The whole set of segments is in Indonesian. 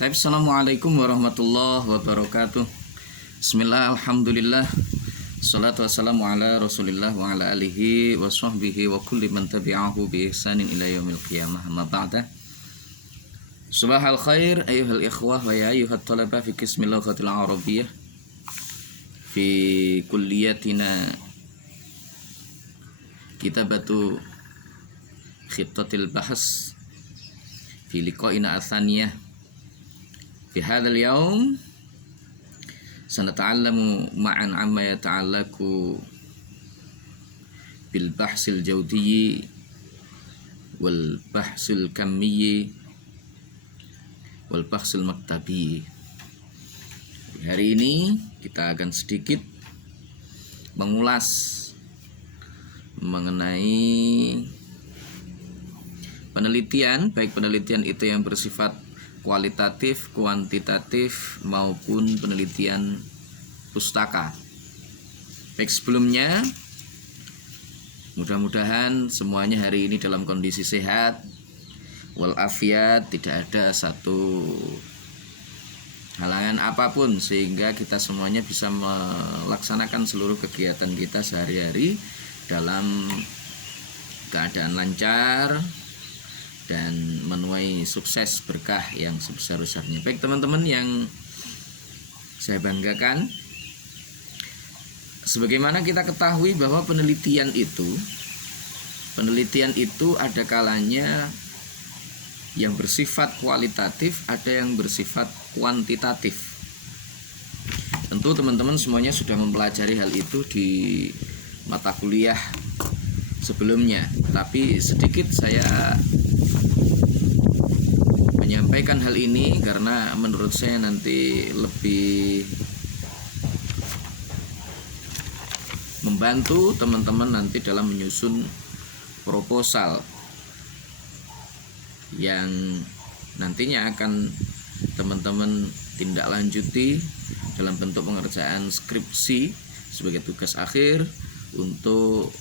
Assalamualaikum warahmatullahi wabarakatuh. Bismillah, alhamdulillah. Salatu wassalamu ala rasulillah wa ala alihi wa sahbihi wa kulli man tabi'ahu bi ihsanin ila yaumil qiyamah. Amma ba'da. Subahal khair ayuhal ikhwah wa ya ayuhat talabah fi qismil lughatil arabiyyah fi kulliyatina kitabatu khittatil bahas fi liqa'ina athaniyah. Fi hadzal yaum sanata'allamu ma'an amma yata'allaqu bil bahsil jawdiyyi wal bahsil kamiyyi wal bahsil maktabi. Hari ini kita akan sedikit mengulas mengenai penelitian, baik penelitian itu yang bersifat kualitatif, kuantitatif maupun penelitian pustaka. Baik, sebelumnya mudah-mudahan semuanya hari ini dalam kondisi sehat walafiat, tidak ada satu halangan apapun sehingga kita semuanya bisa melaksanakan seluruh kegiatan kita sehari-hari dalam keadaan lancar dan menuai sukses berkah yang sebesar-besarnya. Baik teman-teman yang saya banggakan, sebagaimana kita ketahui bahwa penelitian itu ada kalanya yang bersifat kualitatif, ada yang bersifat kuantitatif. Tentu teman-teman semuanya sudah mempelajari hal itu di mata kuliah sebelumnya, tapi sedikit saya menyampaikan hal ini karena menurut saya nanti lebih membantu teman-teman nanti dalam menyusun proposal yang nantinya akan teman-teman tindak lanjuti dalam bentuk pengerjaan skripsi sebagai tugas akhir untuk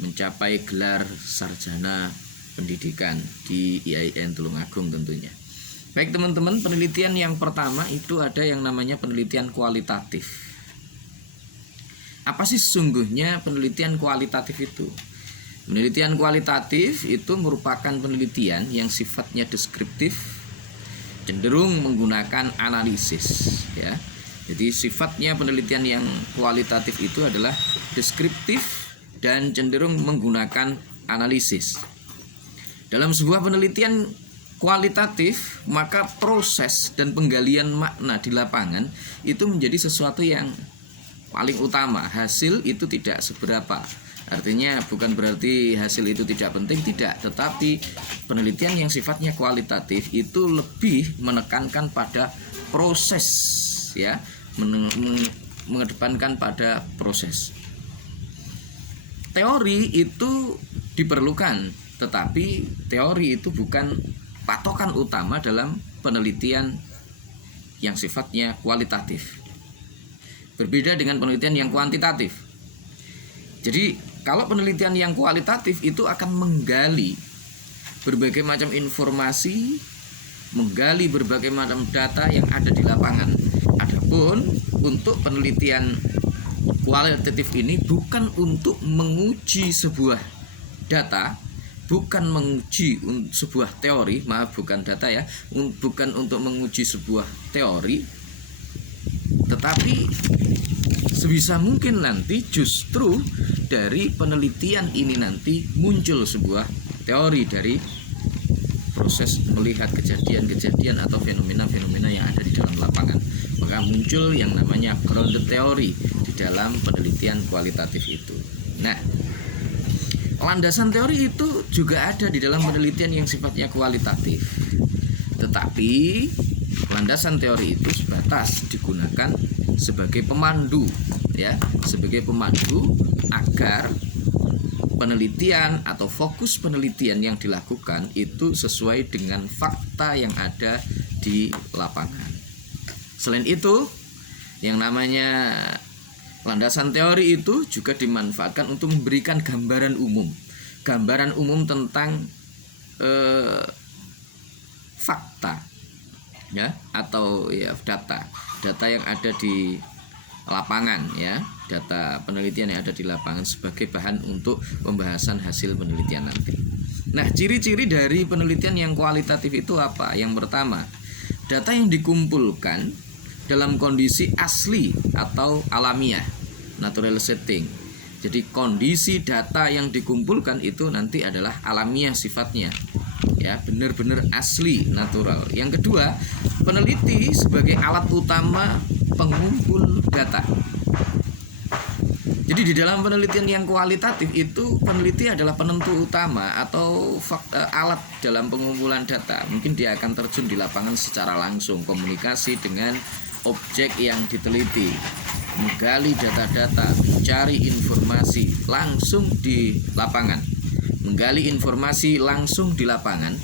mencapai gelar sarjana pendidikan di IAIN Tulungagung tentunya. Baik teman-teman, penelitian yang pertama itu ada yang namanya penelitian kualitatif. Apa sih sesungguhnya penelitian kualitatif itu? Penelitian kualitatif itu merupakan penelitian yang sifatnya deskriptif, cenderung menggunakan analisis, ya. Jadi sifatnya penelitian yang kualitatif itu adalah deskriptif dan cenderung menggunakan analisis. Dalam sebuah penelitian kualitatif, maka proses dan penggalian makna di lapangan itu menjadi sesuatu yang paling utama. Hasil itu tidak seberapa. Artinya bukan berarti hasil itu tidak penting, tidak. Tetapi penelitian yang sifatnya kualitatif itu lebih menekankan pada proses, ya, mengedepankan pada proses. Teori itu diperlukan, tetapi teori itu bukan patokan utama dalam penelitian yang sifatnya kualitatif. Berbeda dengan penelitian yang kuantitatif. Jadi kalau penelitian yang kualitatif itu akan menggali berbagai macam informasi, menggali berbagai macam data yang ada di lapangan. Adapun untuk penelitian kualitatif ini bukan untuk menguji sebuah data, bukan menguji sebuah teori, bukan data ya, bukan untuk menguji sebuah teori, tetapi sebisa mungkin nanti justru dari penelitian ini nanti muncul sebuah teori dari proses melihat kejadian-kejadian atau fenomena-fenomena yang ada di dalam lapangan. Maka muncul yang namanya grounded theory di dalam penelitian kualitatif itu. Nah, landasan teori itu juga ada di dalam penelitian yang sifatnya kualitatif. Tetapi landasan teori itu sebatas digunakan sebagai pemandu, ya, sebagai pemandu agar penelitian atau fokus penelitian yang dilakukan itu sesuai dengan fakta yang ada di lapangan. Selain itu, yang namanya landasan teori itu juga dimanfaatkan untuk memberikan gambaran umum tentang fakta ya, atau ya data yang ada di lapangan ya, data penelitian yang ada di lapangan sebagai bahan untuk pembahasan hasil penelitian nanti. Nah, ciri-ciri dari penelitian yang kualitatif itu apa? Yang pertama, data yang dikumpulkan dalam kondisi asli atau alamiah, natural setting. Jadi kondisi data yang dikumpulkan itu nanti adalah alamiah sifatnya, ya, benar-benar asli, natural. Yang kedua, peneliti sebagai alat utama pengumpul data. Jadi di dalam penelitian yang kualitatif itu peneliti adalah penentu utama atau alat dalam pengumpulan data. Mungkin dia akan terjun di lapangan secara langsung, komunikasi dengan objek yang diteliti, menggali data-data, mencari informasi langsung di lapangan. Menggali informasi langsung di lapangan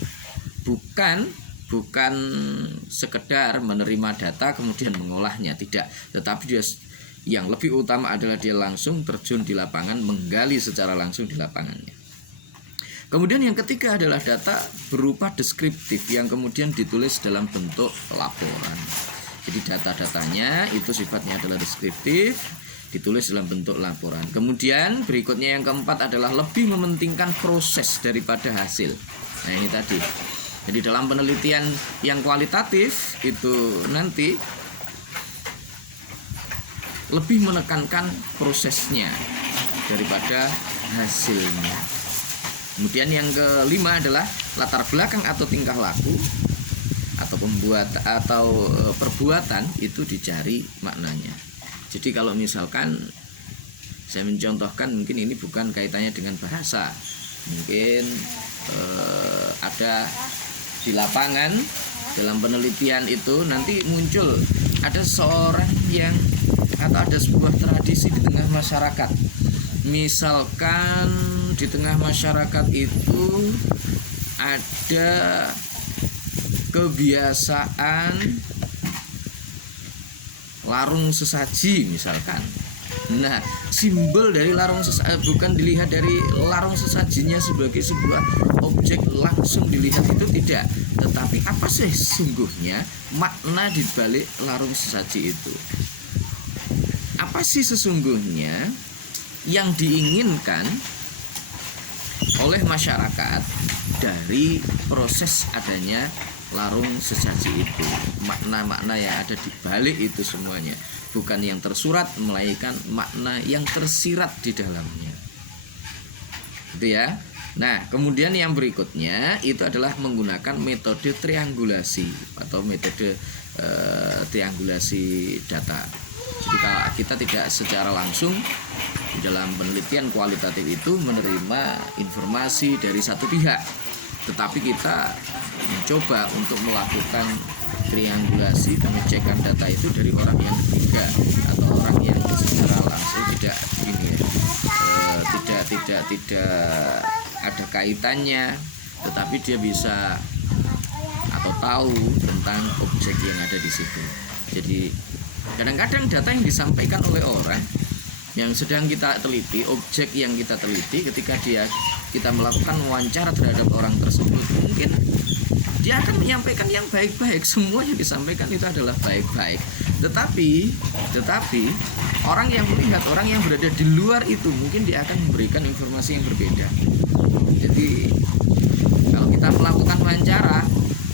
bukan sekedar menerima data kemudian mengolahnya, tidak, tetapi dia yang lebih utama adalah dia langsung terjun di lapangan, menggali secara langsung di lapangannya. Kemudian yang ketiga adalah data berupa deskriptif yang kemudian ditulis dalam bentuk laporan. Jadi data-datanya itu sifatnya adalah deskriptif, ditulis dalam bentuk laporan. Kemudian berikutnya yang keempat adalah lebih mementingkan proses daripada hasil. Nah, ini tadi. Jadi dalam penelitian yang kualitatif itu nanti lebih menekankan prosesnya daripada hasilnya. Kemudian yang kelima adalah latar belakang atau tingkah laku atau perbuatan itu dicari maknanya. Jadi kalau misalkan saya mencontohkan, mungkin ini bukan kaitannya dengan bahasa, mungkin ada di lapangan dalam penelitian itu nanti muncul ada seorang yang atau ada sebuah tradisi di tengah masyarakat. Misalkan di tengah masyarakat itu ada kebiasaan larung sesaji misalkan. Nah, simbol dari larung sesaji bukan dilihat dari larung sesajinya sebagai sebuah objek langsung dilihat, itu tidak, tetapi apa sih sesungguhnya makna di balik larung sesaji itu? Apa sih sesungguhnya yang diinginkan oleh masyarakat dari proses adanya larung sesaji itu? Makna-makna yang ada di balik itu semuanya, bukan yang tersurat, melainkan makna yang tersirat di dalamnya. Gitu ya. Nah, kemudian yang berikutnya itu adalah menggunakan metode triangulasi atau metode triangulasi data. Jadi kalau kita tidak secara langsung di dalam penelitian kualitatif itu menerima informasi dari satu pihak, tetapi kita mencoba untuk melakukan triangulasi, pengecekan data itu dari orang yang ketiga atau orang yang secara langsung tidak ada kaitannya, tetapi dia bisa atau tahu tentang objek yang ada di situ. Jadi kadang-kadang data yang disampaikan oleh orang yang sedang kita teliti, objek yang kita teliti, ketika kita melakukan wawancara terhadap orang tersebut, mungkin dia akan menyampaikan yang baik-baik, semua yang disampaikan itu adalah baik-baik. Tetapi orang yang melihat, orang yang berada di luar itu, mungkin dia akan memberikan informasi yang berbeda. Jadi kalau kita melakukan wawancara,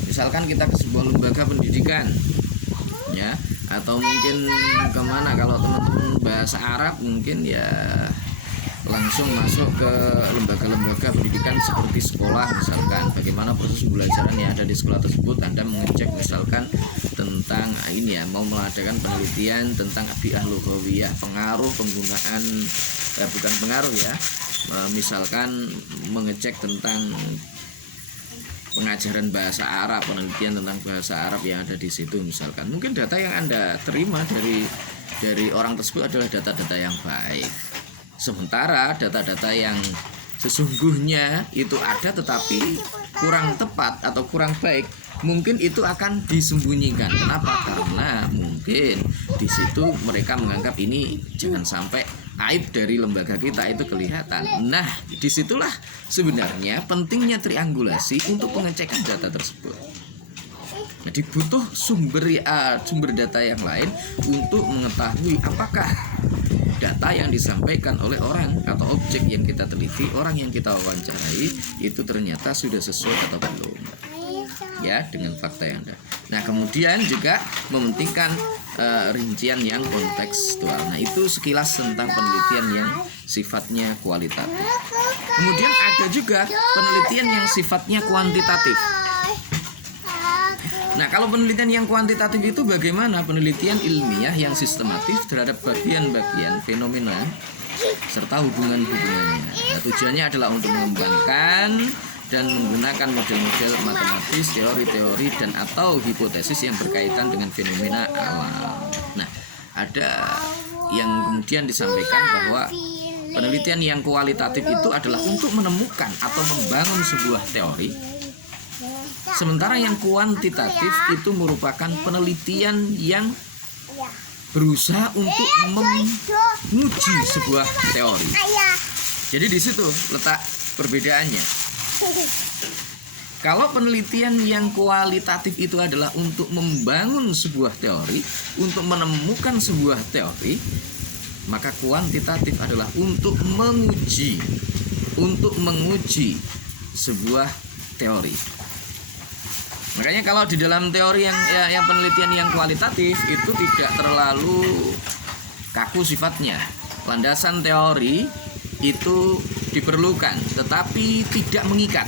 misalkan kita ke sebuah lembaga pendidikan, ya, atau mungkin kemana, kalau teman-teman bahasa Arab mungkin ya langsung masuk ke lembaga-lembaga pendidikan seperti sekolah misalkan, bagaimana proses pembelajaran yang ada di sekolah tersebut. Anda mengecek misalkan tentang ini ya, mau mengadakan penelitian tentang bi'ah lughawiyah, pengaruh penggunaan bukan pengaruh ya, misalkan mengecek tentang pengajaran bahasa Arab, penelitian tentang bahasa Arab yang ada di situ misalkan. Mungkin data yang Anda terima dari orang tersebut adalah data-data yang baik. Sementara data-data yang sesungguhnya itu ada tetapi kurang tepat atau kurang baik, mungkin itu akan disembunyikan. Kenapa? Karena mungkin di situ mereka menganggap ini jangan sampai aib dari lembaga kita itu kelihatan. Nah, disitulah sebenarnya pentingnya triangulasi untuk pengecekan data tersebut. Jadi butuh sumber data yang lain untuk mengetahui apakah data yang disampaikan oleh orang atau objek yang kita teliti, orang yang kita wawancarai itu ternyata sudah sesuai atau belum, ya, dengan fakta yang ada. Nah, kemudian juga mementingkan rincian yang kontekstual. Nah, itu sekilas tentang penelitian yang sifatnya kualitatif. Kemudian ada juga penelitian yang sifatnya kuantitatif. Nah, kalau penelitian yang kuantitatif itu bagaimana? Penelitian ilmiah yang sistematis terhadap bagian-bagian fenomena serta hubungan-hubungannya. Nah, tujuannya adalah untuk mengembangkan dan menggunakan model-model matematis, teori-teori dan atau hipotesis yang berkaitan dengan fenomena alam. Nah, ada yang kemudian disampaikan bahwa penelitian yang kualitatif itu adalah untuk menemukan atau membangun sebuah teori. Sementara yang kuantitatif itu merupakan penelitian yang berusaha untuk menguji sebuah teori. Jadi di situ letak perbedaannya. Kalau penelitian yang kualitatif itu adalah untuk membangun sebuah teori, untuk menemukan sebuah teori, maka kuantitatif adalah untuk menguji sebuah teori. Makanya kalau di dalam teori yang penelitian yang kualitatif itu tidak terlalu kaku sifatnya. Landasan teori itu diperlukan, tetapi tidak mengikat.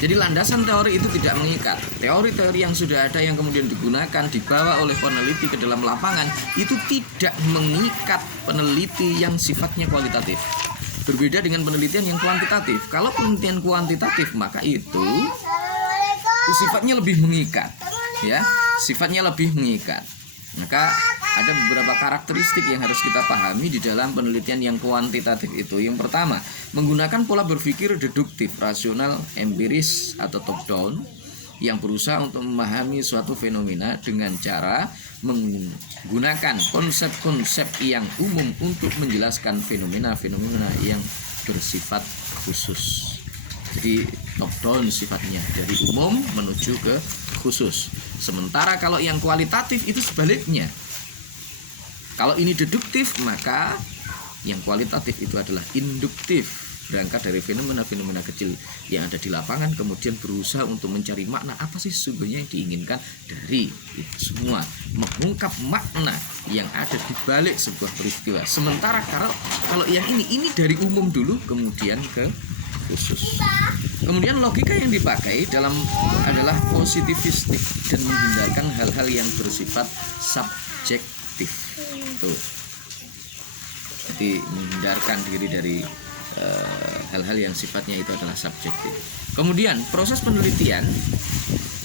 Jadi landasan teori itu tidak mengikat. Teori-teori yang sudah ada yang kemudian digunakan, dibawa oleh peneliti ke dalam lapangan, itu tidak mengikat peneliti yang sifatnya kualitatif. Berbeda dengan penelitian yang kuantitatif. Kalau penelitian kuantitatif, maka itu sifatnya lebih mengikat, ya, sifatnya lebih mengikat. Maka ada beberapa karakteristik yang harus kita pahami di dalam penelitian yang kuantitatif itu. Yang pertama, menggunakan pola berpikir deduktif, rasional, empiris atau top down yang berusaha untuk memahami suatu fenomena dengan cara menggunakan konsep-konsep yang umum untuk menjelaskan fenomena-fenomena yang bersifat khusus. Jadi top down sifatnya, dari umum menuju ke khusus. Sementara kalau yang kualitatif itu sebaliknya. Kalau ini deduktif, maka yang kualitatif itu adalah induktif, berangkat dari fenomena-fenomena kecil yang ada di lapangan, kemudian berusaha untuk mencari makna apa sih sesungguhnya yang diinginkan dari itu semua, mengungkap makna yang ada di balik sebuah peristiwa. Sementara kalau yang ini dari umum dulu kemudian ke khusus. Kemudian logika yang dipakai adalah positivistik dan menghindarkan hal-hal yang bersifat subjektif. Tuh. Jadi menghindarkan diri dari hal-hal yang sifatnya itu adalah subjektif. Kemudian proses penelitian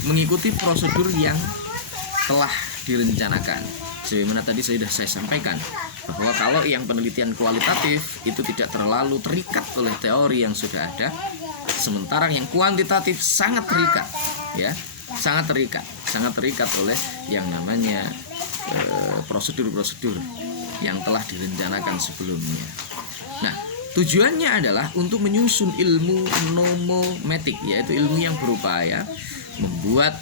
mengikuti prosedur yang telah direncanakan. Sebagaimana tadi sudah saya sampaikan bahwa kalau yang penelitian kualitatif itu tidak terlalu terikat oleh teori yang sudah ada, sementara yang kuantitatif sangat terikat, ya, sangat terikat oleh yang namanya prosedur-prosedur yang telah direncanakan sebelumnya. Nah, tujuannya adalah untuk menyusun ilmu nomometik, yaitu ilmu yang berupaya membuat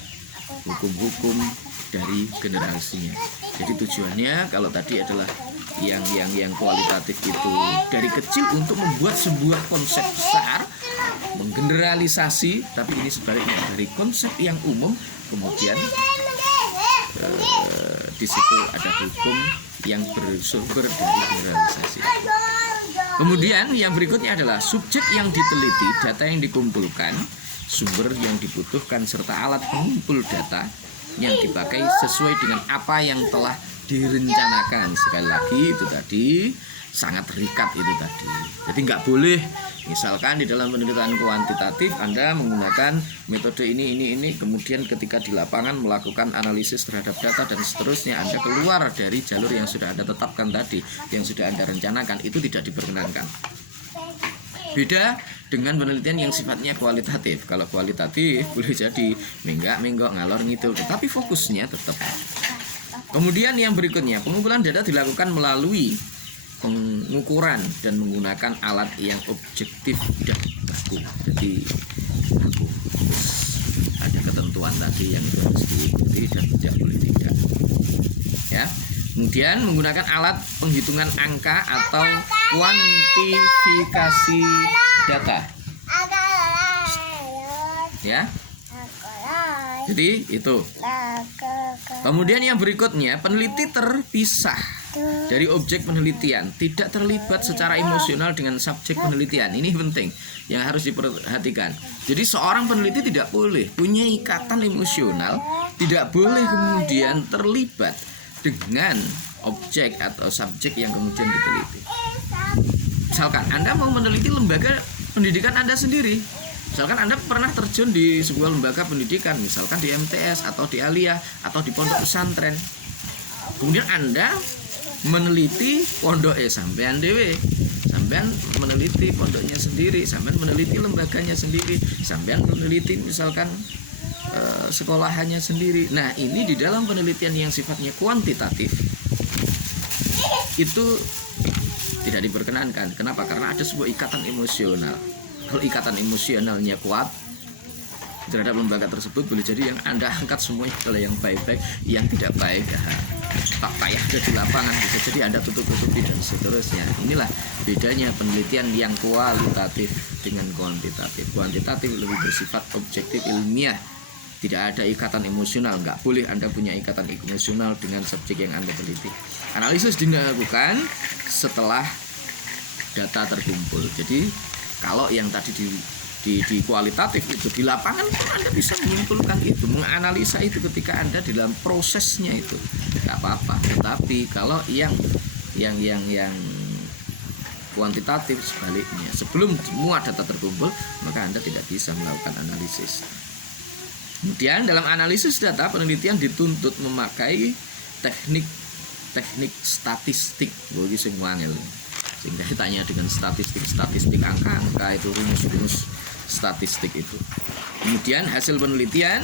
hukum-hukum dari generasinya. Jadi tujuannya kalau tadi adalah yang kualitatif itu dari kecil untuk membuat sebuah konsep besar, menggeneralisasi, tapi ini sebaliknya dari konsep yang umum kemudian di situ ada hukum yang bersumber dari generalisasi. Kemudian yang berikutnya adalah subjek yang diteliti, data yang dikumpulkan, sumber yang dibutuhkan serta alat pengumpul data yang dipakai sesuai dengan apa yang telah direncanakan. Sekali lagi itu tadi sangat terikat itu tadi. Jadi nggak boleh misalkan di dalam penelitian kuantitatif Anda menggunakan metode ini, kemudian ketika di lapangan melakukan analisis terhadap data dan seterusnya Anda keluar dari jalur yang sudah Anda tetapkan tadi, yang sudah Anda rencanakan, itu tidak diperkenankan. Beda dengan penelitian yang sifatnya kualitatif. Kalau kualitatif boleh jadi menggok ngalor ngidul, tetapi fokusnya tetap. Kemudian yang berikutnya, pengumpulan data dilakukan melalui pengukuran dan menggunakan alat yang objektif dan baku. Jadi baku, ada ketentuan ketentuan tadi yang itu harus diikuti dan tidak boleh tidak. Ya. Kemudian menggunakan alat penghitungan angka atau kuantifikasi data. Ya. Jadi itu. Kemudian yang berikutnya, peneliti terpisah dari objek penelitian, tidak terlibat secara emosional dengan subjek penelitian. Ini penting yang harus diperhatikan. Jadi seorang peneliti tidak boleh punya ikatan emosional, tidak boleh kemudian terlibat dengan objek atau subjek yang kemudian diteliti. Misalkan Anda mau meneliti lembaga pendidikan Anda sendiri. Misalkan Anda pernah terjun di sebuah lembaga pendidikan, misalkan di MTS atau di Aliyah atau di pondok pesantren. Kemudian Anda meneliti pondok sampean dewe, sampean meneliti pondoknya sendiri, sampean meneliti lembaganya sendiri, sampean meneliti misalkan sekolahannya sendiri. Nah, ini di dalam penelitian yang sifatnya kuantitatif itu tidak diperkenankan. Kenapa? Karena ada sebuah ikatan emosional. Kalau ikatan emosionalnya kuat terhadap lembaga tersebut, boleh jadi yang Anda angkat semuanya adalah yang baik-baik, yang tidak baik tak payah ada di lapangan, bisa jadi Anda tutup-tutupi dan seterusnya. Inilah bedanya penelitian yang kualitatif dengan kuantitatif. Kuantitatif lebih bersifat objektif ilmiah, tidak ada ikatan emosional. Nggak boleh Anda punya ikatan emosional dengan subjek yang Anda teliti. Analisis dilakukan setelah data terkumpul. Jadi kalau yang tadi di kualitatif itu di lapangan Anda bisa menyimpulkan itu, menganalisa itu ketika Anda di dalam prosesnya itu nggak apa-apa. Tetapi kalau yang kuantitatif sebaliknya, sebelum semua data terkumpul maka Anda tidak bisa melakukan analisis. Kemudian dalam analisis data, penelitian dituntut memakai teknik statistik, bagi sing wangel. Sehingga ditanya dengan statistik angka-angka itu, rumus statistik itu. Kemudian hasil penelitian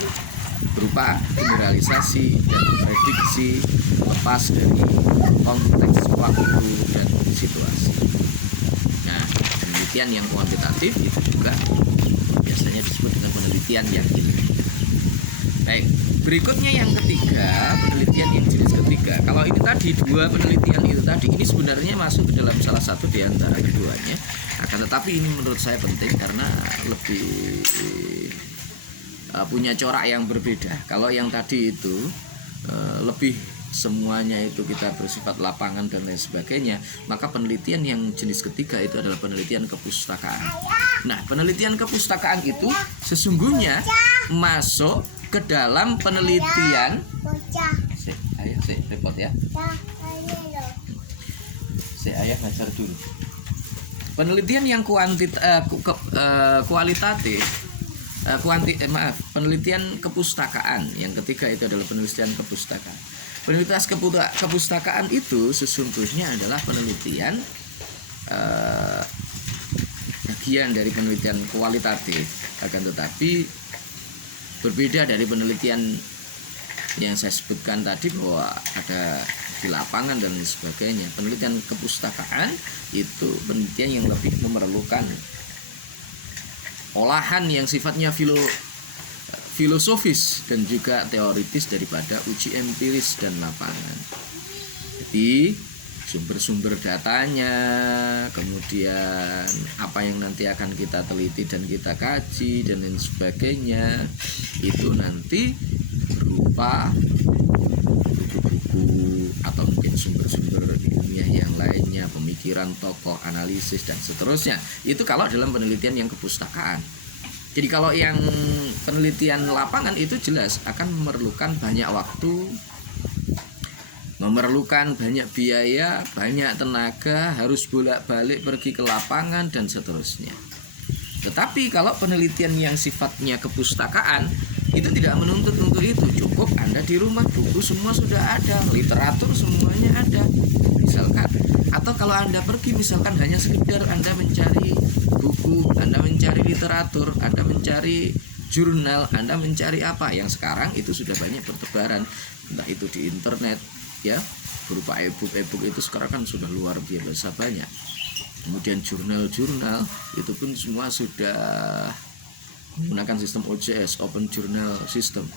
berupa generalisasi dan prediksi lepas dari konteks waktu dan situasi. Nah, penelitian yang kuantitatif itu juga biasanya disebut dengan penelitian yang ilmiah. Baik, berikutnya yang ketiga, penelitian yang jenis ketiga. Kalau ini tadi dua penelitian itu tadi, ini sebenarnya masuk ke dalam salah satu di antara keduanya. Akan tetapi ini menurut saya penting karena lebih punya corak yang berbeda. Kalau yang tadi itu lebih semuanya itu kita bersifat lapangan dan lain sebagainya, maka penelitian yang jenis ketiga itu adalah penelitian kepustakaan. Nah, penelitian kepustakaan itu sesungguhnya masuk ke dalam penelitian. Ayo, repot ya. Ayah ngajar dulu. Penelitian yang kualitatif, penelitian kepustakaan yang ketiga itu adalah penelitian kepustakaan. Penelitian kepustakaan itu sesungguhnya adalah penelitian bagian dari penelitian kualitatif, akan tetapi berbeda dari penelitian yang saya sebutkan tadi bahwa ada di lapangan dan lain sebagainya. Penelitian kepustakaan itu penelitian yang lebih memerlukan olahan yang sifatnya filosofis dan juga teoritis daripada uji empiris dan lapangan. Jadi sumber-sumber datanya, kemudian apa yang nanti akan kita teliti dan kita kaji dan lain sebagainya, itu nanti berupa buku-buku atau mungkin sumber-sumber ilmiah yang lainnya, pemikiran tokoh, analisis dan seterusnya. Itu kalau dalam penelitian yang kepustakaan. Jadi kalau yang penelitian lapangan itu jelas akan memerlukan banyak waktu, memerlukan banyak biaya, banyak tenaga, harus bolak-balik pergi ke lapangan dan seterusnya. Tetapi kalau penelitian yang sifatnya kepustakaan itu tidak menuntut untuk itu. Cukup Anda di rumah, buku semua sudah ada, literatur semuanya ada misalkan. Atau kalau Anda pergi misalkan hanya sekedar Anda mencari buku, Anda mencari literatur, Anda mencari jurnal, Anda mencari apa yang sekarang itu sudah banyak bertebaran, entah itu di internet ya, berupa e-book itu sekarang kan sudah luar biasa banyak. Kemudian jurnal-jurnal itu pun semua sudah menggunakan sistem OJS, Open Journal System,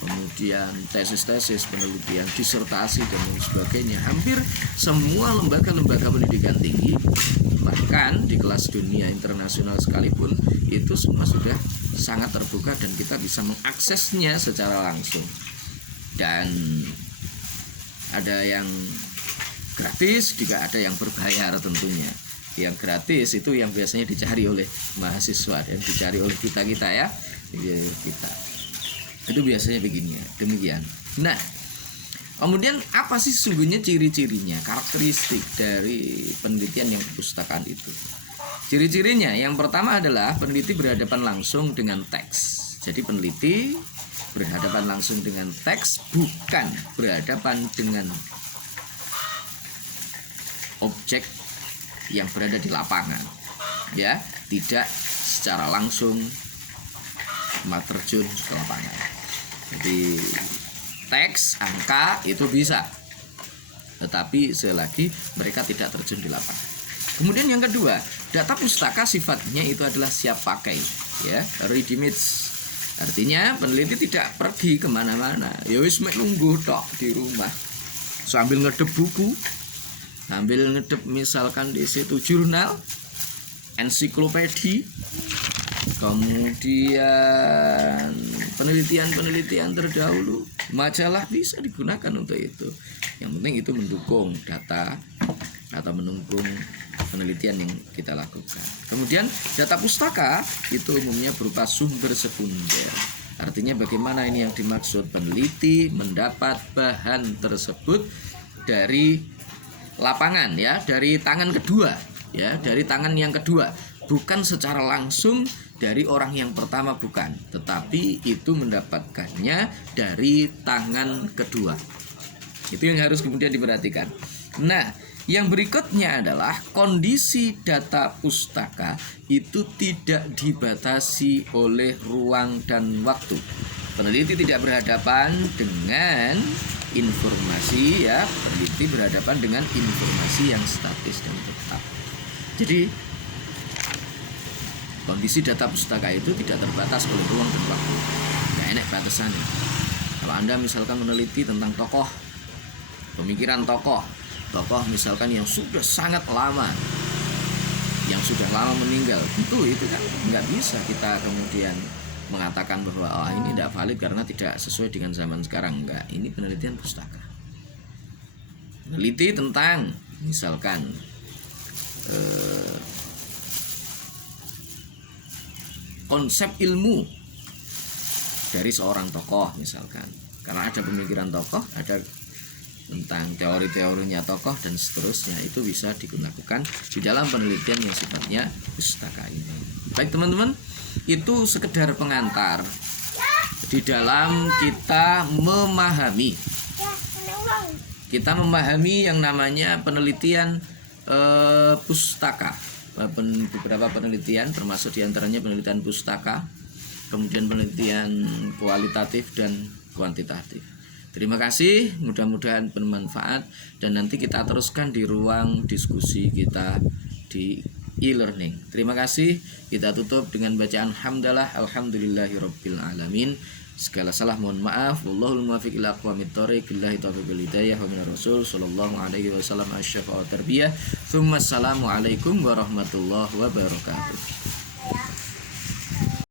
kemudian tesis-tesis, penelitian, disertasi dan lain sebagainya. Hampir semua lembaga-lembaga pendidikan tinggi, bahkan di kelas dunia internasional sekalipun, itu semua sudah sangat terbuka dan kita bisa mengaksesnya secara langsung. Dan ada yang gratis, juga ada yang berbayar tentunya. Yang gratis itu yang biasanya dicari oleh mahasiswa dan dicari oleh kita ya, kita. Itu biasanya begini ya, demikian. Nah, kemudian apa sih sesungguhnya ciri-cirinya, karakteristik dari penelitian yang perpustakaan itu? Ciri-cirinya yang pertama adalah peneliti berhadapan langsung dengan teks. Jadi peneliti berhadapan langsung dengan teks, bukan berhadapan dengan objek yang berada di lapangan, ya, tidak secara langsung terjun ke lapangan. Jadi teks, angka itu bisa, tetapi selagi mereka tidak terjun di lapangan. Kemudian yang kedua, data pustaka sifatnya itu adalah siap pakai, ya, ready made. Artinya peneliti tidak pergi kemana-mana, ya wis mek nunggu tok di rumah sambil ngedep buku, sambil ngedep misalkan di situ jurnal, ensiklopedi, kemudian penelitian terdahulu, majalah bisa digunakan untuk itu. Yang penting itu mendukung data atau mendukung penelitian yang kita lakukan. Kemudian data pustaka itu umumnya berupa sumber sekunder. Artinya bagaimana ini yang dimaksud, peneliti mendapat bahan tersebut dari lapangan, ya, dari tangan kedua, ya, dari tangan yang kedua, bukan secara langsung dari orang yang pertama, bukan, tetapi itu mendapatkannya dari tangan kedua. Itu yang harus kemudian diperhatikan. Nah, yang berikutnya adalah kondisi data pustaka itu tidak dibatasi oleh ruang dan waktu. Peneliti tidak berhadapan dengan informasi, ya, peneliti berhadapan dengan informasi yang statis dan tetap. Jadi kondisi data pustaka itu tidak terbatas oleh ruang dan waktu, nggak enak batasannya. Kalau Anda misalkan meneliti tentang tokoh, pemikiran tokoh misalkan yang sudah sangat lama, yang sudah lama meninggal, tentu itu kan nggak bisa kita kemudian mengatakan bahwa ini tidak valid karena tidak sesuai dengan zaman sekarang. Enggak, ini penelitian pustaka. Meneliti tentang misalkan konsep ilmu dari seorang tokoh misalkan, karena ada pemikiran tokoh, ada tentang teori-teorinya tokoh dan seterusnya, itu bisa digunakan di dalam penelitian yang sifatnya pustaka ini. Baik teman-teman, itu sekedar pengantar di dalam kita memahami yang namanya penelitian pustaka. Beberapa penelitian, termasuk diantaranya penelitian pustaka, kemudian penelitian kualitatif dan kuantitatif. Terima kasih, mudah-mudahan bermanfaat, dan nanti kita teruskan di ruang diskusi kita di e-learning. Terima kasih. Kita tutup dengan bacaan hamdalah alhamdulillahirabbil alamin. Segala salah mohon maaf. Wallahul muwaffiq ila aqwamit thoriq. Billahi taufiq wal hidayah wa minar rasul sallallahu alaihi wasallam asy-syafa'a wa tarbiyah. Tsumma assalamu alaikum warahmatullahi wabarakatuh.